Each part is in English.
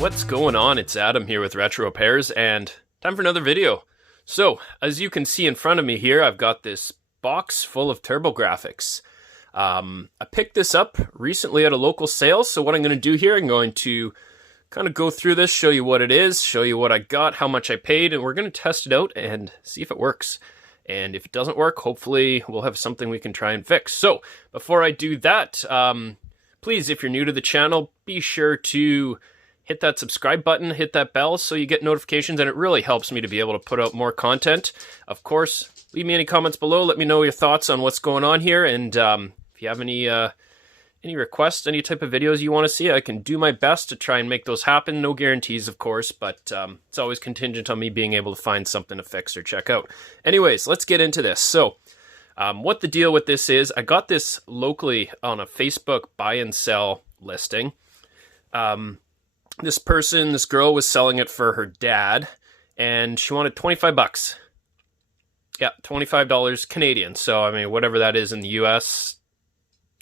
What's going on? It's Adam here with Retro Repairs, and time for another video. So, as you can see in front of me here, I've got this box full of TurboGrafx. I picked this up recently at a local sale, so what I'm going to do here, I'm going to kind of go through this, show you what it is, show you what I got, how much I paid, and we're going to test it out and see if it works. And if it doesn't work, hopefully we'll have something we can try and fix. So, before I do that, please, if you're new to the channel, be sure to hit that subscribe button, hit that bell so you get notifications, and it really helps me to be able to put out more content. Of course, leave me any comments below, let me know your thoughts on what's going on here, and if you have any requests, any type of videos you want to see, I can do my best to try and make those happen. No guarantees, of course, but it's always contingent on me being able to find something to fix or check out. Anyways, let's get into this. So, what the deal with this is, I got this locally on a Facebook buy and sell listing. This girl was selling it for her dad, and she wanted 25 bucks. Yeah, $25 Canadian. So, I mean, whatever that is in the US,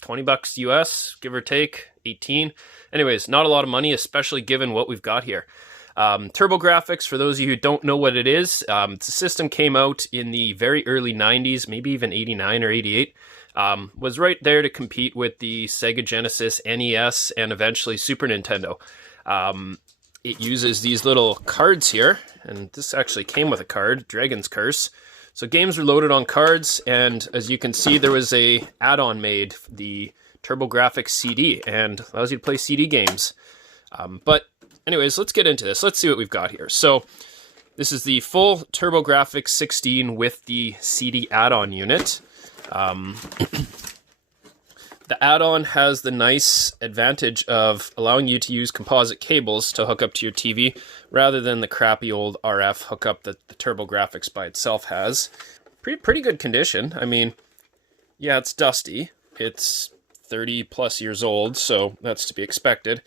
20 bucks US, give or take, 18. Anyways, not a lot of money, especially given what we've got here. TurboGrafx, for those of you who don't know what it is, the system came out in the very early 90s, maybe even 89 or 88. Was right there to compete with the Sega Genesis, NES, and eventually Super Nintendo. It uses these little cards here, and this actually came with a card, Dragon's Curse. So games were loaded on cards, and as you can see, there was a add-on made, the TurboGrafx CD, and allows you to play CD games. But anyways, let's get into this. Let's see what we've got here. So this is the full TurboGrafx-16 with the CD add-on unit. The add-on has the nice advantage of allowing you to use composite cables to hook up to your TV rather than the crappy old RF hookup that the TurboGrafx by itself has. Pretty good condition. I mean, yeah, it's dusty. It's 30 plus years old, so that's to be expected.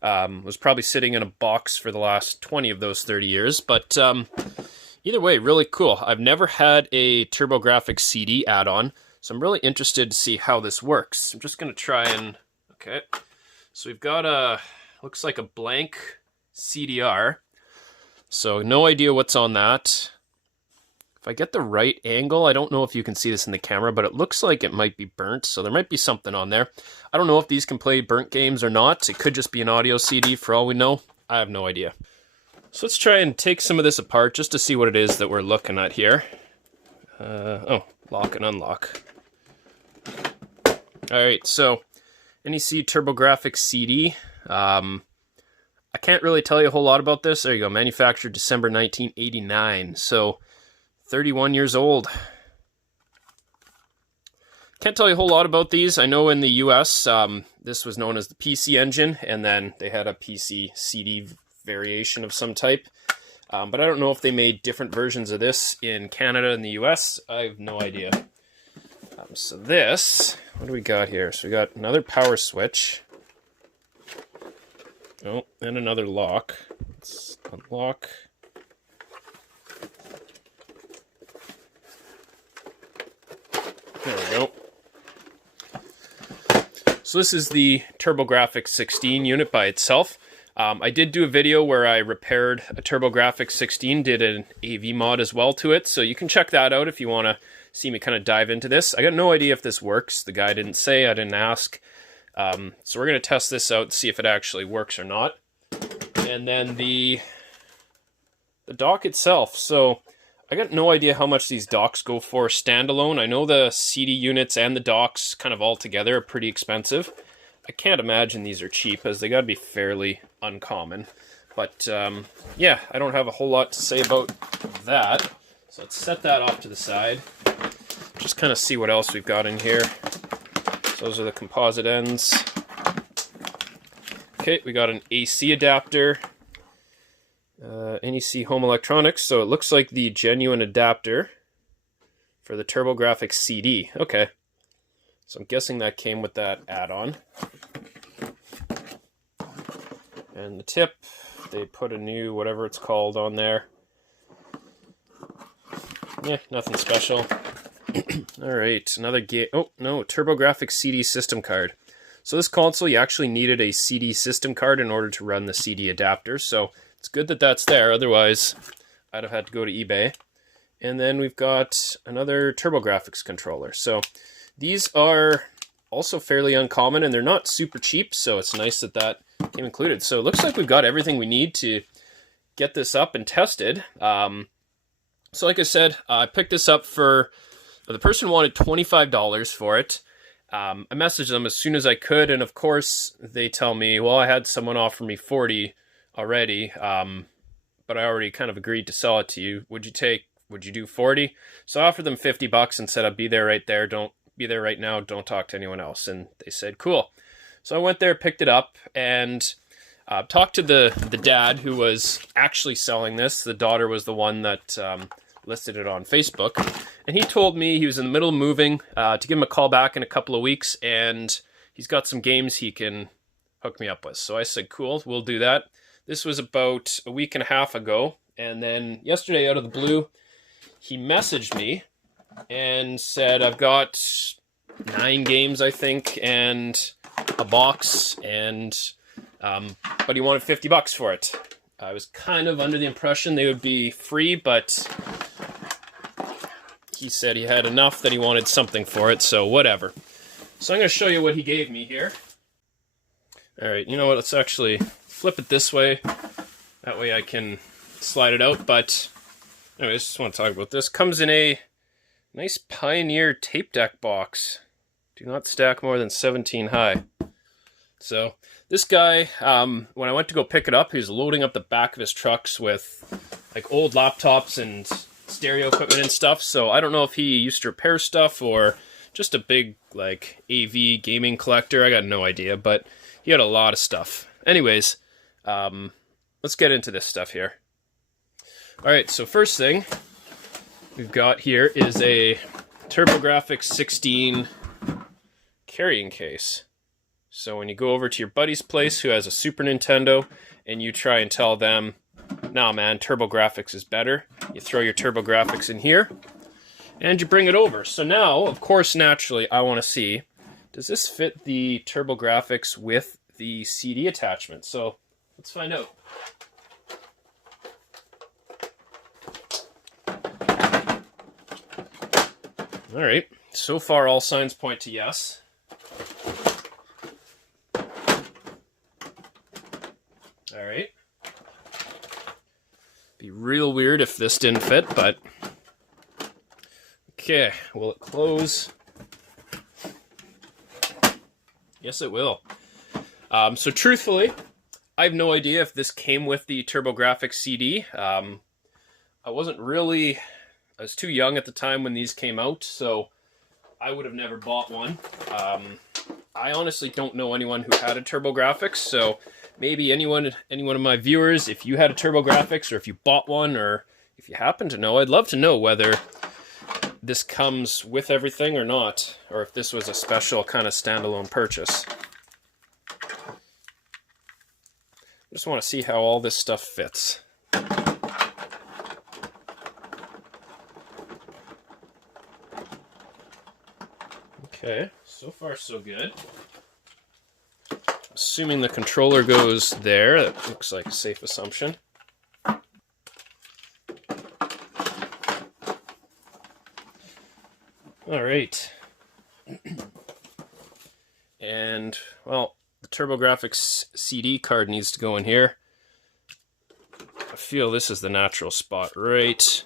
Was probably sitting in a box for the last 20 of those 30 years, but either way, really cool. I've never had a TurboGrafx CD add-on, so I'm really interested to see how this works. I'm just going to try and... Okay. So we've got looks like a blank CDR. So no idea what's on that. If I get the right angle, I don't know if you can see this in the camera, but it looks like it might be burnt, so there might be something on there. I don't know if these can play burnt games or not. It could just be an audio CD for all we know. I have no idea. So let's try and take some of this apart just to see what it is that we're looking at here. Oh, lock and unlock. Alright, so NEC TurboGrafx CD. I can't really tell you a whole lot about this. There you go, manufactured December 1989, so 31 years old. Can't tell you a whole lot about these. I know in the US, this was known as the PC Engine, and then they had a PC CD variation of some type. But I don't know if they made different versions of this in Canada and the US. I have no idea. So this, what do we got here? So we got another power switch. Oh, and another lock. Let's unlock. There we go. So this is the TurboGrafx-16 unit by itself. I did do a video where I repaired a TurboGrafx-16, did an AV mod as well to it, so you can check that out if you want to see me kind of dive into this. I got no idea if this works. The guy didn't say, I didn't ask. So we're going to test this out and see if it actually works or not. And then the dock itself. So I got no idea how much these docks go for standalone. I know the CD units and the docks kind of all together are pretty expensive. I can't imagine these are cheap, as they got to be fairly uncommon. But yeah, I don't have a whole lot to say about that. So let's set that off to the side. Just kind of see what else we've got in here. So those are the composite ends. Okay, we got an AC adapter. NEC Home Electronics, so it looks like the genuine adapter for the TurboGrafx CD. Okay, so I'm guessing that came with that add-on. And the tip, they put a new whatever it's called on there. Yeah, nothing special. Alright, another game. Oh, no, TurboGrafx CD system card. So this console, you actually needed a CD system card in order to run the CD adapter. So it's good that that's there. Otherwise, I'd have had to go to eBay. And then we've got another TurboGrafx controller. So these are also fairly uncommon, and they're not super cheap. So it's nice that that came included. So it looks like we've got everything we need to get this up and tested. So like I said, I picked this up for, the person wanted $25 for it. I messaged them as soon as I could, and of course they tell me, well, I had someone offer me $40 already, but I already kind of agreed to sell it to you. Would you do $40? So I offered them $50 and said I'd be there right there. Don't be there right now. Don't talk to anyone else. And they said, cool. So I went there, picked it up, and talked to the dad who was actually selling this. The daughter was the one that listed it on Facebook. And he told me he was in the middle of moving, to give him a call back in a couple of weeks, and he's got some games he can hook me up with. So I said, cool, we'll do that. This was about a week and a half ago. And then yesterday, out of the blue, he messaged me and said, I've got 9 games, I think, and a box, and but he wanted $50 for it. I was kind of under the impression they would be free, but he said he had enough that he wanted something for it, so whatever. So I'm going to show you what he gave me here. Alright, you know what, let's actually flip it this way. That way I can slide it out, but anyways, just want to talk about this. Comes in a nice Pioneer tape deck box. Do not stack more than 17 high. So this guy, when I went to go pick it up, he was loading up the back of his trucks with like old laptops and stereo equipment and stuff. So I don't know if he used to repair stuff or just a big like AV gaming collector. I got no idea, but he had a lot of stuff. Anyways, let's get into this stuff here. All right, so first thing we've got here is a TurboGrafx-16 carrying case. So when you go over to your buddy's place who has a Super Nintendo and you try and tell them, nah man, TurboGrafx is better, you throw your TurboGrafx in here and you bring it over. So now, of course, naturally, I want to see, does this fit the TurboGrafx with the CD attachment? So let's find out. All right, so far all signs point to yes. All right. Be real weird if this didn't fit, but okay, will it close? Yes, it will. So truthfully, I have no idea if this came with the TurboGrafx CD. I was too young at the time when these came out, so I would have never bought one. I honestly don't know anyone who had a TurboGrafx, so maybe any one of my viewers, if you had a TurboGrafx or if you bought one or if you happen to know, I'd love to know whether this comes with everything or not, or if this was a special kind of standalone purchase. I just want to see how all this stuff fits. Okay, so far so good. Assuming the controller goes there, that looks like a safe assumption. All right. And, well, the TurboGrafx CD card needs to go in here. I feel this is the natural spot, right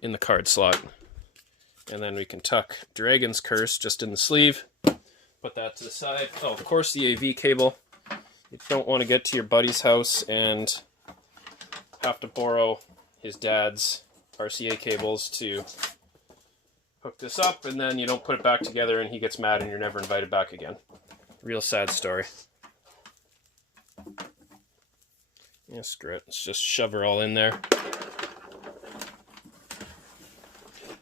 in the card slot. And then we can tuck Dragon's Curse just in the sleeve. Put that to the side. Oh, of course, the AV cable. You don't want to get to your buddy's house and have to borrow his dad's RCA cables to hook this up, and then you don't put it back together and he gets mad and you're never invited back again. Real sad story. Yeah, screw it. Let's just shove her all in there.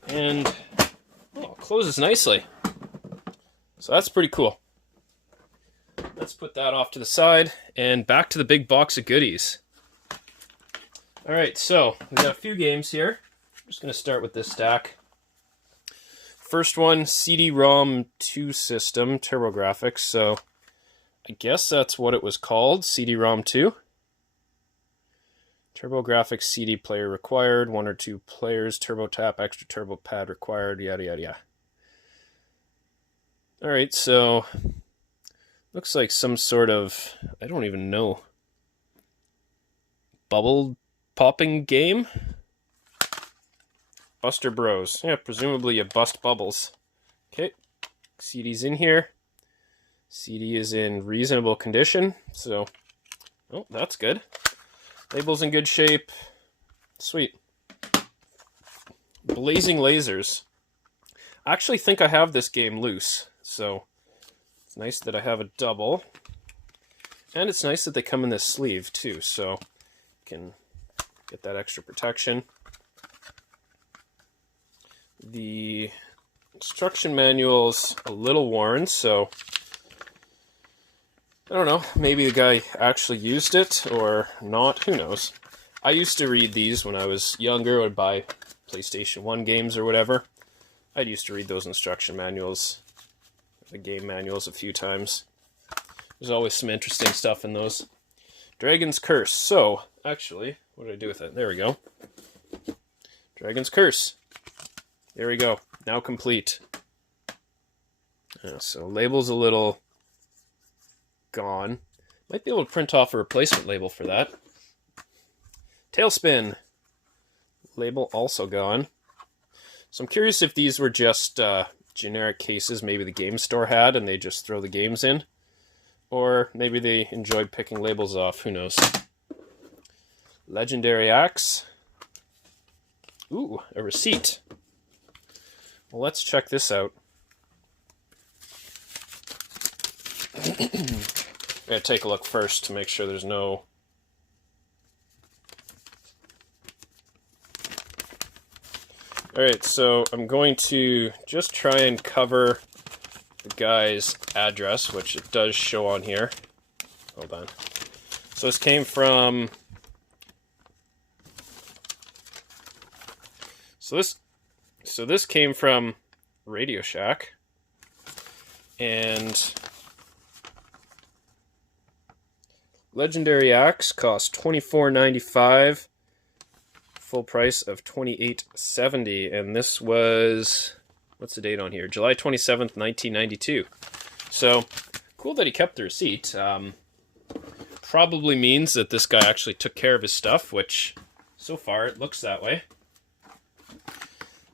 And oh, it closes nicely. So that's pretty cool. Let's put that off to the side and back to the big box of goodies. Alright, so we've got a few games here. I'm just going to start with this stack. first one, CD-ROM 2 system, TurboGrafx, so I guess that's what it was called, CD-ROM 2. TurboGrafx CD player required, 1 or 2 players, turbo tap, extra turbo pad required, yada yada yada. Alright, so looks like some sort of, I don't even know, bubble popping game? Buster Bros. Yeah, presumably you bust bubbles. Okay, CD's in here. CD is in reasonable condition, so, oh, that's good. Label's in good shape. Sweet. Blazing Lasers. I actually think I have this game loose, so it's nice that I have a double. And it's nice that they come in this sleeve too, so you can get that extra protection. The instruction manual's a little worn, so I don't know, maybe the guy actually used it or not, who knows. I used to read these when I was younger, or buy PlayStation 1 games or whatever. I used to read those instruction manuals, the game manuals, a few times. There's always some interesting stuff in those. Dragon's Curse. So, actually, what did I do with it? There we go. Dragon's Curse. There we go. Now complete. So, label's a little gone. Might be able to print off a replacement label for that. Tailspin. Label also gone. So I'm curious if these were just generic cases maybe the game store had and they just throw the games in. Or maybe they enjoyed picking labels off. Who knows? Legendary Axe. Ooh, a receipt. Well, let's check this out. I'm going to take a look first to make sure there's no... Alright, so I'm going to just try and cover the guy's address, which it does show on here. Hold on. So this came from... So this came from Radio Shack. And... Legendary Axe cost $24.95, full price of $28.70, and this was, what's the date on here? July 27th, 1992. So, cool that he kept the receipt. Probably means that this guy actually took care of his stuff, which, so far, it looks that way.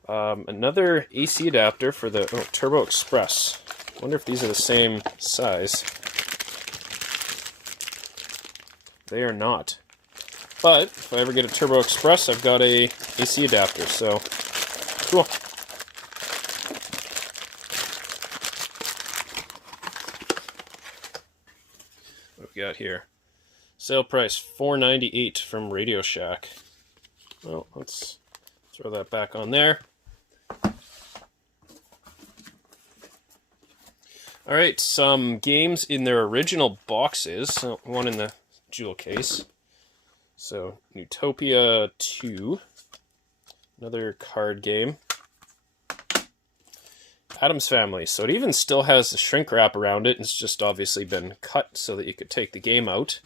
Another AC adapter for the Turbo Express. Wonder if these are the same size. They are not. But, if I ever get a Turbo Express, I've got a AC adapter, so cool. What have we got here? Sale price, $4.98 from Radio Shack. Well, let's throw that back on there. Alright, some games in their original boxes. One in the jewel case. So, Utopia 2. Another card game. Addams Family. So it even still has the shrink wrap around it. It's just obviously been cut so that you could take the game out.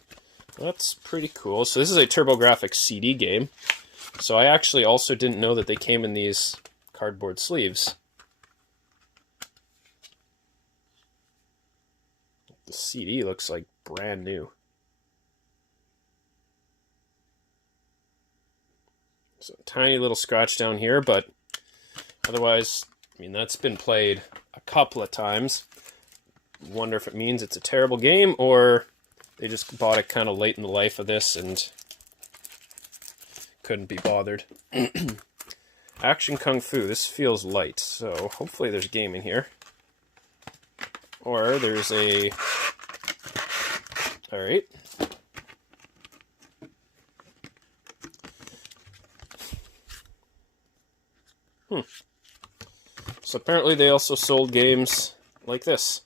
That's pretty cool. So this is a TurboGrafx CD game. So I actually also didn't know that they came in these cardboard sleeves. The CD looks like brand new. So tiny little scratch down here, but otherwise, I mean, that's been played a couple of times. Wonder if it means it's a terrible game, or they just bought it kind of late in the life of this and couldn't be bothered. Action Kung Fu. This feels light, so hopefully there's a game in here. Or there's a... Alright. So apparently they also sold games like this.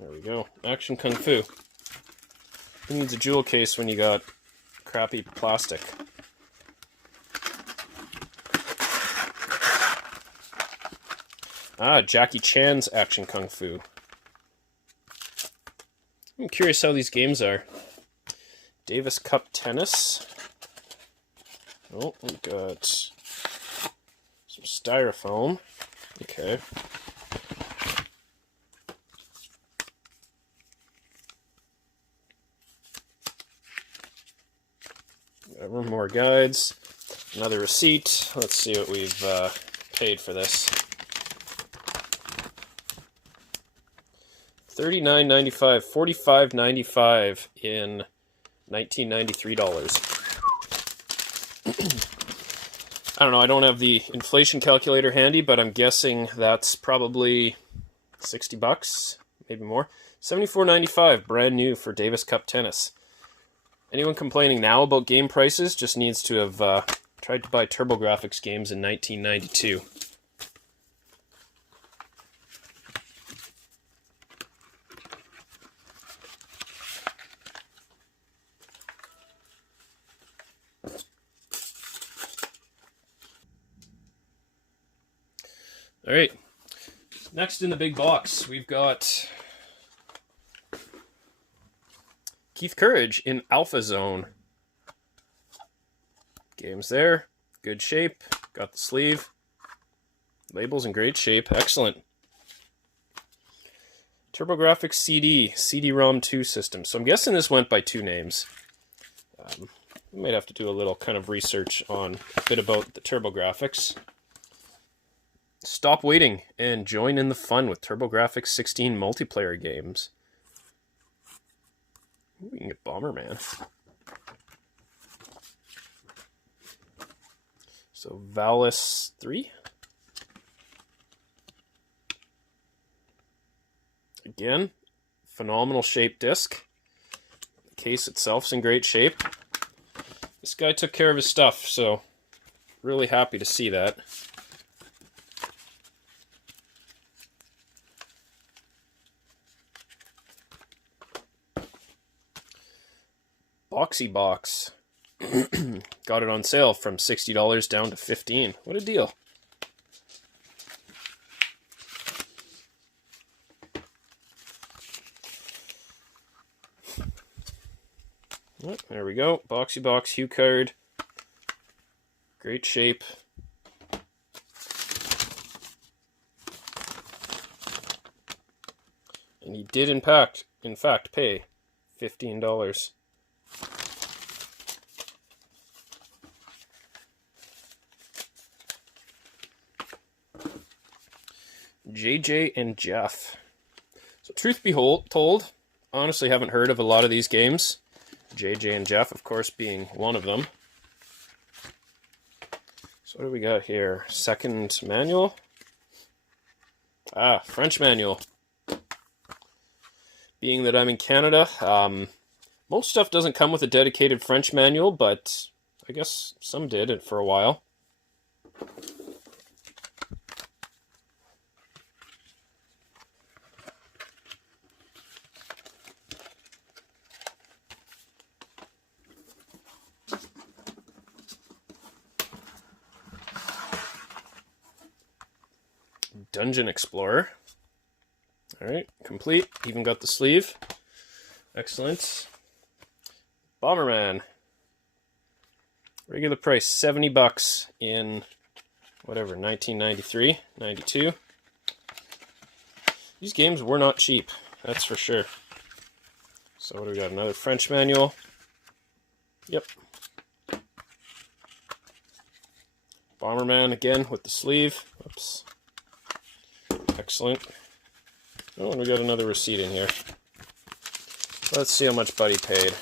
There we go. Action Kung Fu. Who needs a jewel case when you got crappy plastic? Ah, Jackie Chan's Action Kung Fu. I'm curious how these games are. Davis Cup Tennis. Oh, we got some styrofoam. Okay. More guides. Another receipt. Let's see what we've paid for this. $39.95, $45.95 in 1993 dollars. I don't know, I don't have the inflation calculator handy, but I'm guessing that's probably 60 bucks, maybe more. $74.95, brand new for Davis Cup Tennis. Anyone complaining now about game prices just needs to have tried to buy TurboGrafx games in 1992. All right, next in the big box, we've got Keith Courage in Alpha Zone. Game's there, good shape, got the sleeve. Label's in great shape, excellent. TurboGrafx CD, CD-ROM 2 system. So I'm guessing this went by two names. We might have to do a little kind of research on a bit about the TurboGrafx. Stop waiting and join in the fun with TurboGrafx-16 multiplayer games. Ooh, we can get Bomberman. So Valis 3. Again, phenomenal shaped disc. The case itself's in great shape. This guy took care of his stuff, so really happy to see that. Boxy Box. Got it on sale from $60 down to $15. What a deal. Oh, there we go. Boxy Box Hue card. Great shape. And he did in fact pay $15. JJ and Jeff. So truth be told, honestly haven't heard of a lot of these games. JJ and Jeff, of course, being one of them. So what do we got here? Second manual? Ah, French manual. Being that I'm in Canada, most stuff doesn't come with a dedicated French manual, but I guess some did for a while. Dungeon Explorer. Alright, complete. Even got the sleeve. Excellent. Bomberman. Regular price, 70 bucks in, whatever, 1993, 92. These games were not cheap, that's for sure. So what do we got? Another French manual. Yep. Bomberman again with the sleeve. Oops. Excellent. Oh, and we got another receipt in here. Let's see how much Buddy paid.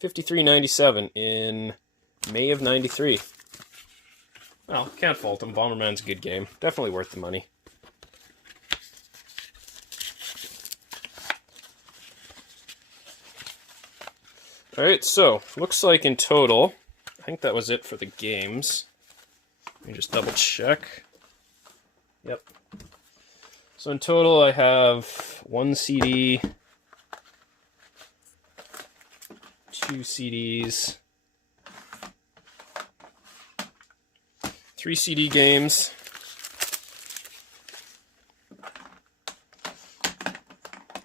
$53.97 in May of '93. Well, can't fault him. Bomberman's a good game. Definitely worth the money. Alright, so looks like in total, I think that was it for the games. Let me just double check. Yep. So in total I have one CD, two CDs, 3 CD games.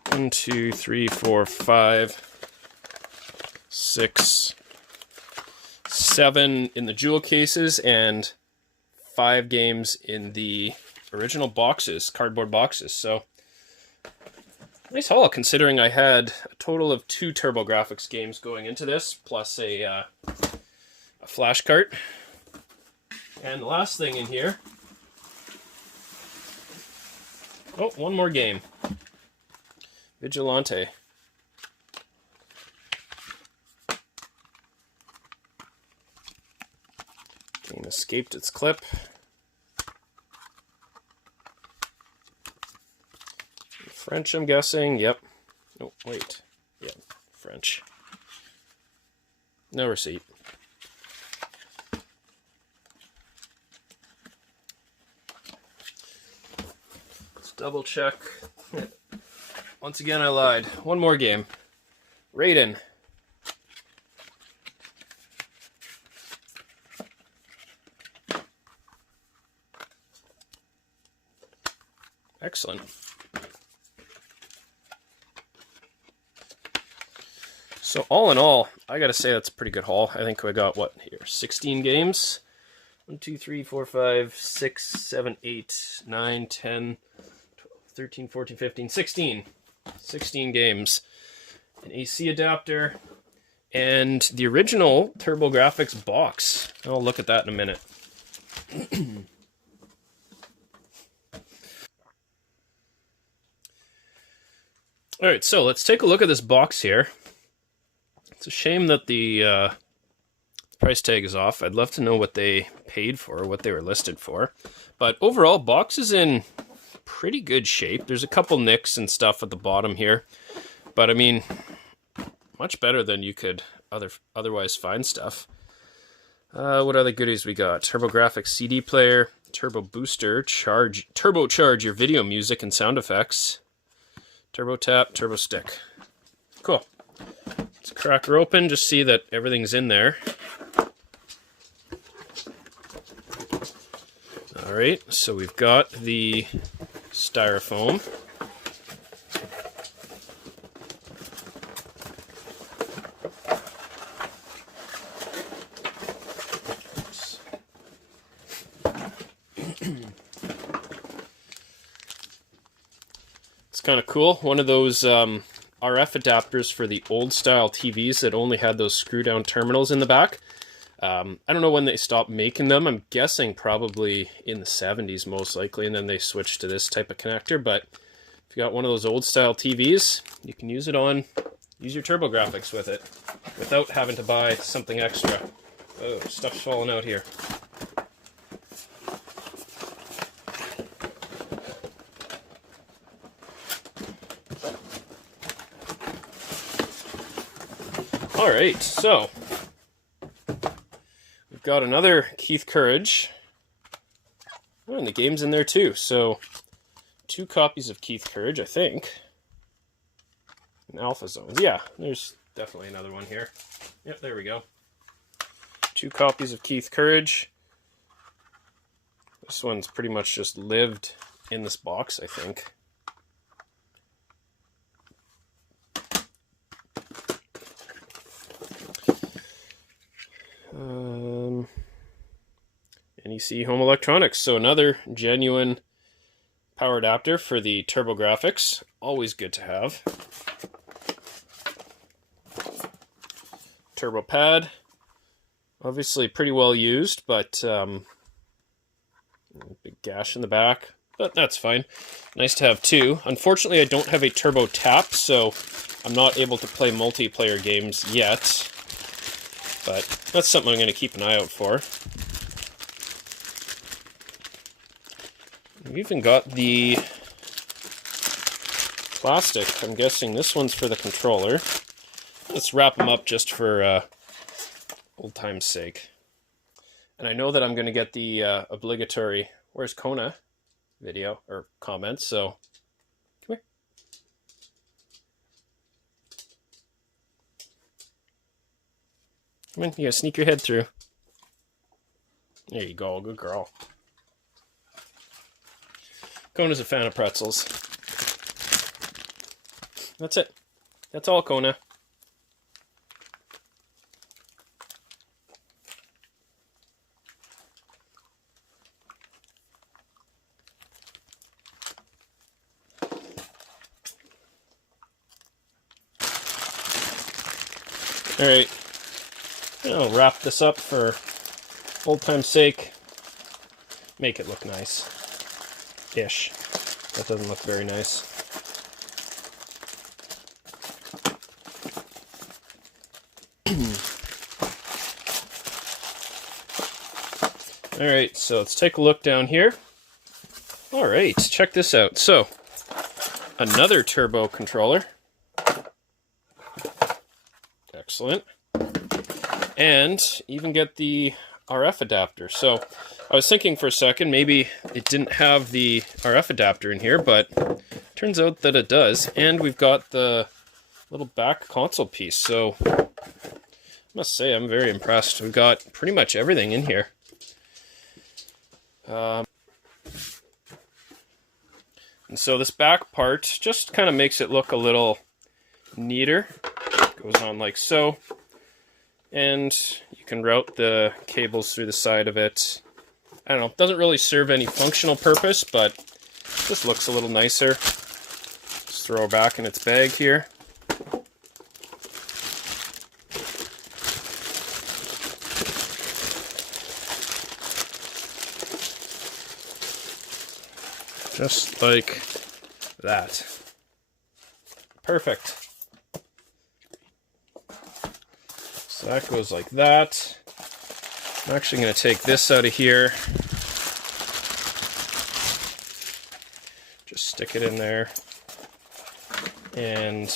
One, two, three, four, 5, 6, 7 in the jewel cases, and 5 games in the original boxes, cardboard boxes. So nice haul, considering I had a total of 2 TurboGrafx games going into this, plus a flash cart. And the last thing in here, oh, one more game. Vigilante. Game escaped its clip. French, I'm guessing. Yep. Oh, wait. Yep. French. No receipt. Let's double check. Once again, I lied. One more game. Raiden. Excellent. So all in all, I gotta say that's a pretty good haul. I think we got, what here, 16 games? 1, 2, 3, 4, 5, 6, 7, 8, 9, 10, 12, 13, 14, 15, 16. 16 games. An AC adapter, and the original TurboGrafx box. I'll look at that in a minute. Alright, so let's take a look at this box here. It's a shame that the price tag is off. I'd love to know what they paid for, what they were listed for. But overall, box is in pretty good shape. There's a couple nicks and stuff at the bottom here. But I mean, much better than you could otherwise find stuff. What other goodies we got? TurboGrafx CD player, Turbo Booster, turbocharge your video music and sound effects, Turbo Tap, Turbo Stick. Cool. Let's crack her open, just see that everything's in there. Alright, so we've got the styrofoam. It's kind of cool. One of those RF adapters for the old style TVs that only had those screw down terminals in the back. I don't know when they stopped making them. I'm guessing probably in the 70s most likely, and then they switched to this type of connector. But if you got one of those old style TVs, you can use your TurboGrafx with it without having to buy something extra. Oh, stuff's falling out here. Alright, so we've got another Keith Courage. Oh, and the game's in there too. So 2 copies of Keith Courage, I think. And Alpha Zones. Yeah, there's definitely another one here. Yep, there we go. 2 copies of Keith Courage. This one's pretty much just lived in this box, I think. NEC Home Electronics. So another genuine power adapter for the TurboGrafx. Always good to have. Turbo pad. Obviously pretty well used, but big gash in the back. But that's fine. Nice to have 2. Unfortunately, I don't have a Turbo Tap, so I'm not able to play multiplayer games yet. But that's something I'm going to keep an eye out for. We've even got the plastic. I'm guessing this one's for the controller. Let's wrap them up just for old time's sake. And I know that I'm going to get the obligatory "Where's Kona?" video or comments, so come here. Come in, you gotta sneak your head through. There you go, good girl. Kona's a fan of pretzels. That's it. That's all, Kona. Alright, I'll wrap this up for old time's sake. Make it look nice. Ish. That doesn't look very nice. Alright, so let's take a look down here. Alright, check this out. So, another turbo controller. Excellent. And even get the RF adapter. So I was thinking for a second maybe it didn't have the RF adapter in here, but turns out that it does. And we've got the little back console piece. So I must say I'm very impressed. We've got pretty much everything in here. And so this back part just kind of makes it look a little neater. Goes on like so, and you can route the cables through the side of it. I don't know, doesn't really serve any functional purpose, but just looks a little nicer. Just throw it back in its bag here. Just like that. Perfect. So that goes like that. I'm actually going to take this out of here. Just stick it in there. And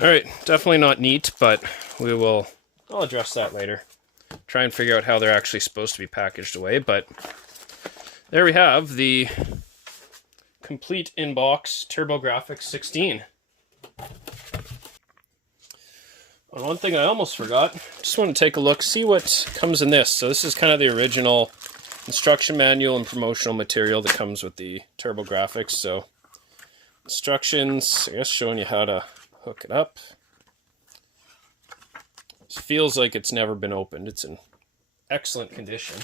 alright, definitely not neat, but I'll address that later. Try and figure out how they're actually supposed to be packaged away, but there we have the complete in-box TurboGrafx-16. And one thing I almost forgot, just want to take a look, see what comes in this. So this is kind of the original instruction manual and promotional material that comes with the TurboGrafx. So instructions, I guess showing you how to hook it up. It feels like it's never been opened. It's in excellent condition.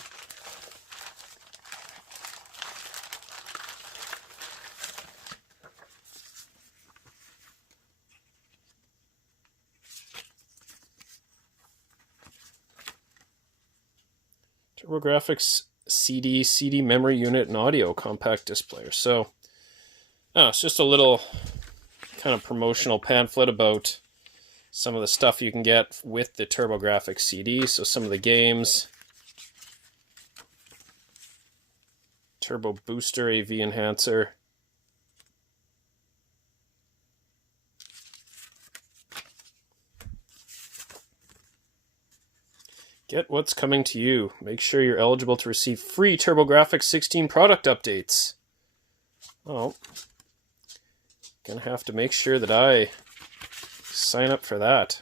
TurboGrafx CD memory unit and audio compact disc player. So, it's just a little kind of promotional pamphlet about some of the stuff you can get with the TurboGrafx CD. So some of the games, Turbo Booster AV Enhancer, get what's coming to you. Make sure you're eligible to receive free TurboGrafx-16 product updates. Oh, gonna have to make sure that I sign up for that.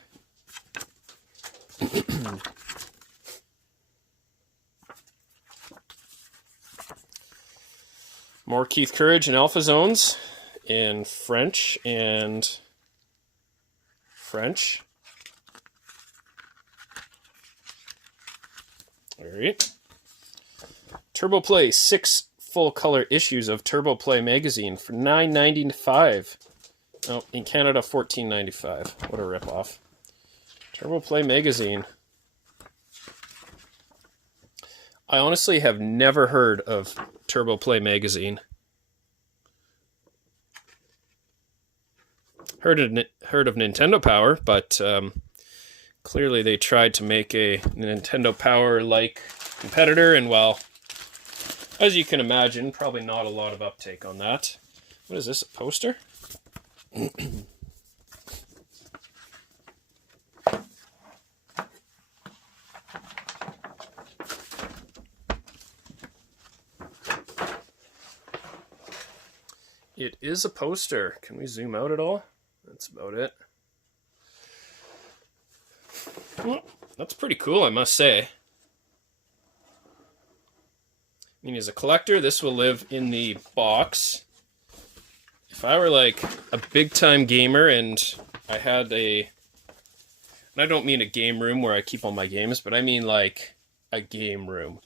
More Keith Courage and Alpha Zones in French and French. Alright. TurboPlay, 6 full-color issues of TurboPlay magazine for $9.95. Oh, in Canada, $14.95. What a ripoff. TurboPlay magazine. I honestly have never heard of TurboPlay magazine. Heard of Nintendo Power, but clearly they tried to make a Nintendo Power-like competitor, and well, as you can imagine, probably not a lot of uptake on that. What is this, a poster? it is a poster. Can we zoom out at all? That's about it. Well, that's pretty cool, I must say. I mean, as a collector, this will live in the box. If I were like a big-time gamer and I had and I don't mean a game room where I keep all my games, but I mean like a game room.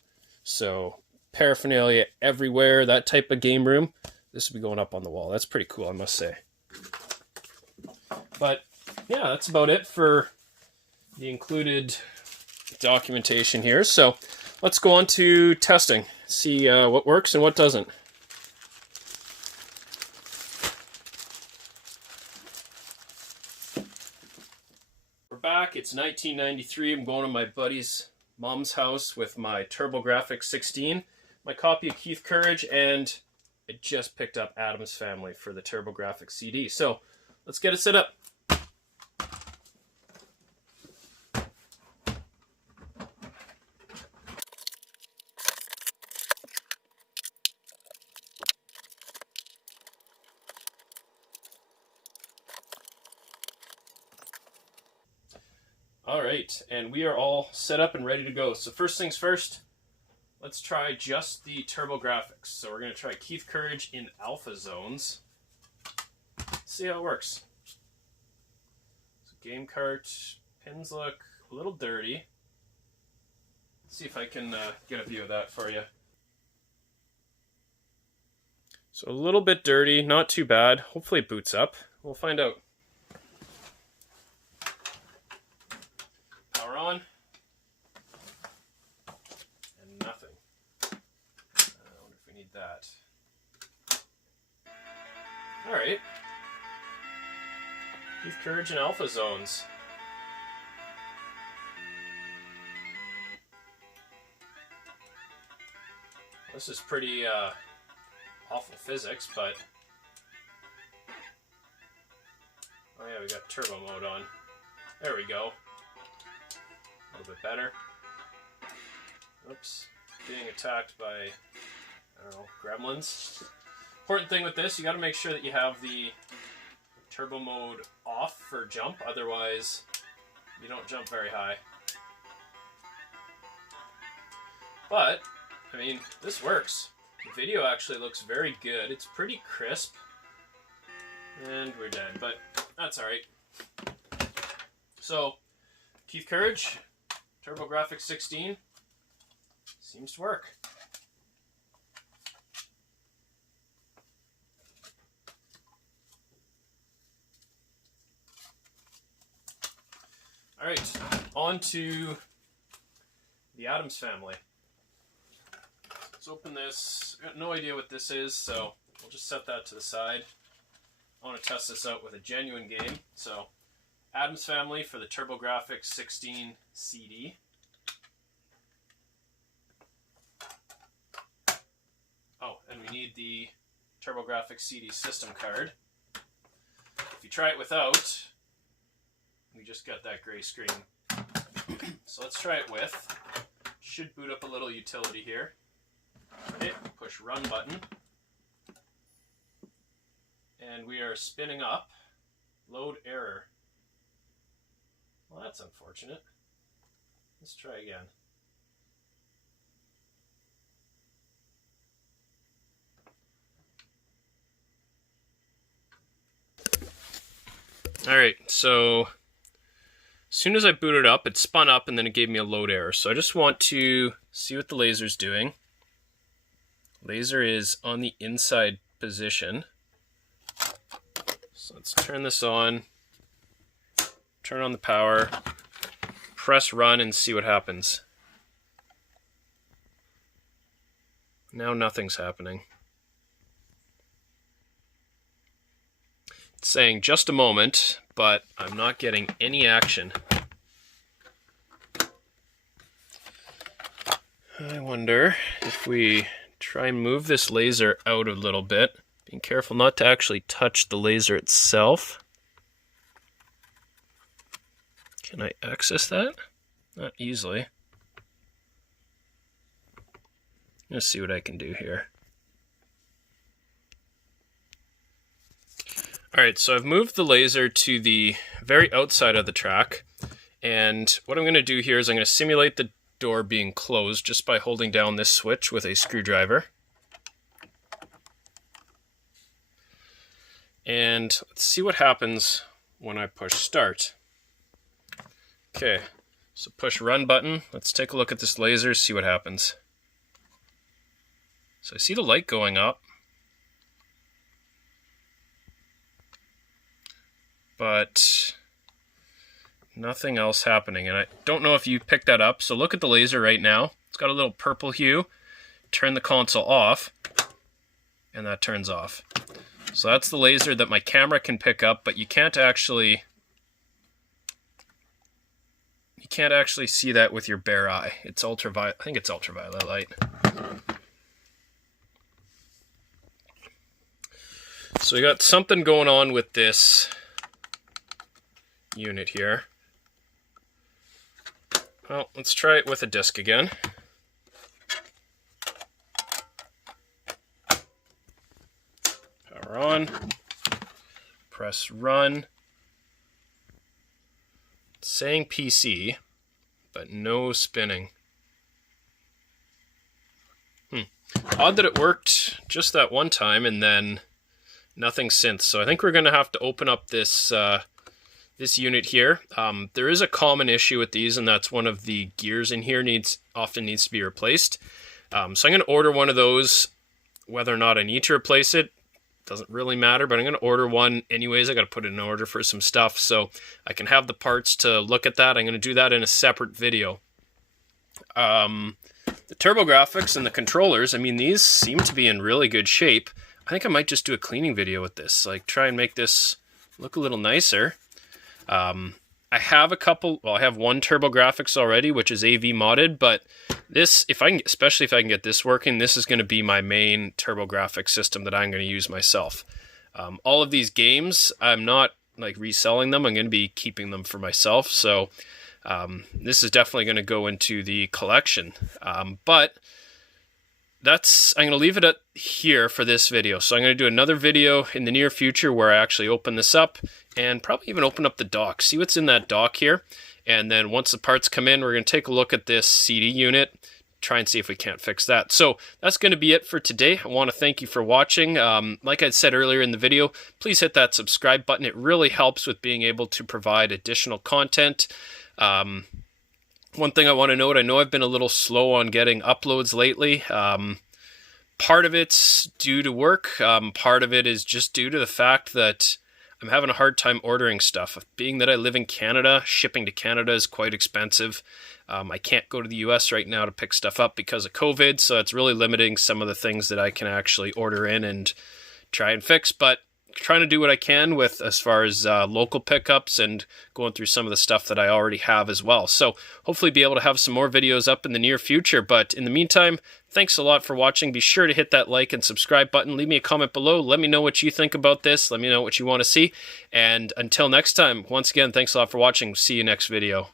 So paraphernalia everywhere, that type of game room, this would be going up on the wall. That's pretty cool, I must say. But yeah, that's about it for the included documentation here. So let's go on to testing, see what works and what doesn't. We're back. It's 1993. I'm going to my buddy's mom's house with my TurboGrafx-16, my copy of Keith Courage, and I just picked up Adam's Family for the TurboGrafx CD. So let's get it set up. All right, and we are all set up and ready to go. So first things first, let's try just the TurboGrafx. So we're going to try Keith Courage in alpha zones. See how it works. So game cart, pins look a little dirty. Let's see if I can get a view of that for you. So a little bit dirty, not too bad. Hopefully it boots up. We'll find out. Power on. And nothing. I wonder if we need that. Alright. Keith Courage in alpha zones. This is pretty awful physics, but oh yeah, we got turbo mode on. There we go. A little bit better. Oops. Being attacked by, I don't know, gremlins. Important thing with this, you got to make sure that you have the turbo mode off for jump, otherwise you don't jump very high. But I mean, this works. The video actually looks very good. It's pretty crisp. And we're dead, but that's alright. So, Keith Courage, TurboGrafx-16, seems to work. Alright, on to the Addams Family. Let's open this. I got no idea what this is, so we'll just set that to the side. I want to test this out with a genuine game. So, Addams Family for the TurboGrafx-16 CD. Oh, and we need the TurboGrafx CD system card. If you try it without, we just got that gray screen. So let's try it with. Should boot up a little utility here. Okay, push run button. And we are spinning up. Load error. Well, that's unfortunate. Let's try again. Alright, so as soon as I booted up, it spun up and then it gave me a load error. So I just want to see what the laser's doing. Laser is on the inside position. So let's turn this on, turn on the power, press run and see what happens. Now nothing's happening. It's saying just a moment, but I'm not getting any action. I wonder if we try and move this laser out a little bit. Being careful not to actually touch the laser itself. Can I access that? Not easily. Let's see what I can do here. Alright, so I've moved the laser to the very outside of the track, and what I'm going to do here is I'm going to simulate the door being closed just by holding down this switch with a screwdriver. And let's see what happens when I push start. Okay, so push run button. Let's take a look at this laser, see what happens. So I see the light going up, but nothing else happening. And I don't know if you picked that up. So look at the laser right now. It's got a little purple hue. Turn the console off, and that turns off. So that's the laser that my camera can pick up, but you can't actually see that with your bare eye. It's ultraviolet. I think it's ultraviolet light. So we got something going on with this unit here. Well, let's try it with a disc again. Power on. Press run. It's saying PC, but no spinning. Odd that it worked just that one time and then nothing since. So I think we're going to have to open up this this unit here. There is a common issue with these, and that's one of the gears in here often needs to be replaced. So I'm going to order one of those. Whether or not I need to replace it doesn't really matter, but I'm going to order one anyways. I got to put it in order for some stuff so I can have the parts to look at that. I'm going to do that in a separate video. The TurboGrafx and the controllers, I mean, these seem to be in really good shape. I think I might just do a cleaning video with this, like try and make this look a little nicer. I have I have one TurboGrafx already, which is AV modded, but this, especially if I can get this working, this is going to be my main TurboGrafx system that I'm going to use myself. All of these games, I'm not like reselling them. I'm going to be keeping them for myself. So this is definitely going to go into the collection. But I'm going to leave it at here for this video. So I'm going to do another video in the near future where I actually open this up and probably even open up the dock, see what's in that dock here. And then once the parts come in, we're going to take a look at this CD unit, try and see if we can't fix that. So that's going to be it for today. I want to thank you for watching. Like I said earlier in the video, please hit that subscribe button. It really helps with being able to provide additional content. One thing I want to note, I know I've been a little slow on getting uploads lately. Part of it's due to work. Part of it is just due to the fact that I'm having a hard time ordering stuff. Being that I live in Canada, shipping to Canada is quite expensive. I can't go to the US right now to pick stuff up because of COVID, so it's really limiting some of the things that I can actually order in and try and fix. But trying to do what I can with as far as local pickups and going through some of the stuff that I already have as well. So hopefully be able to have some more videos up in the near future. But in the meantime, thanks a lot for watching. Be sure to hit that like and subscribe button. Leave me a comment below. Let me know what you think about this. Let me know what you want to see. And until next time, once again, thanks a lot for watching. See you next video.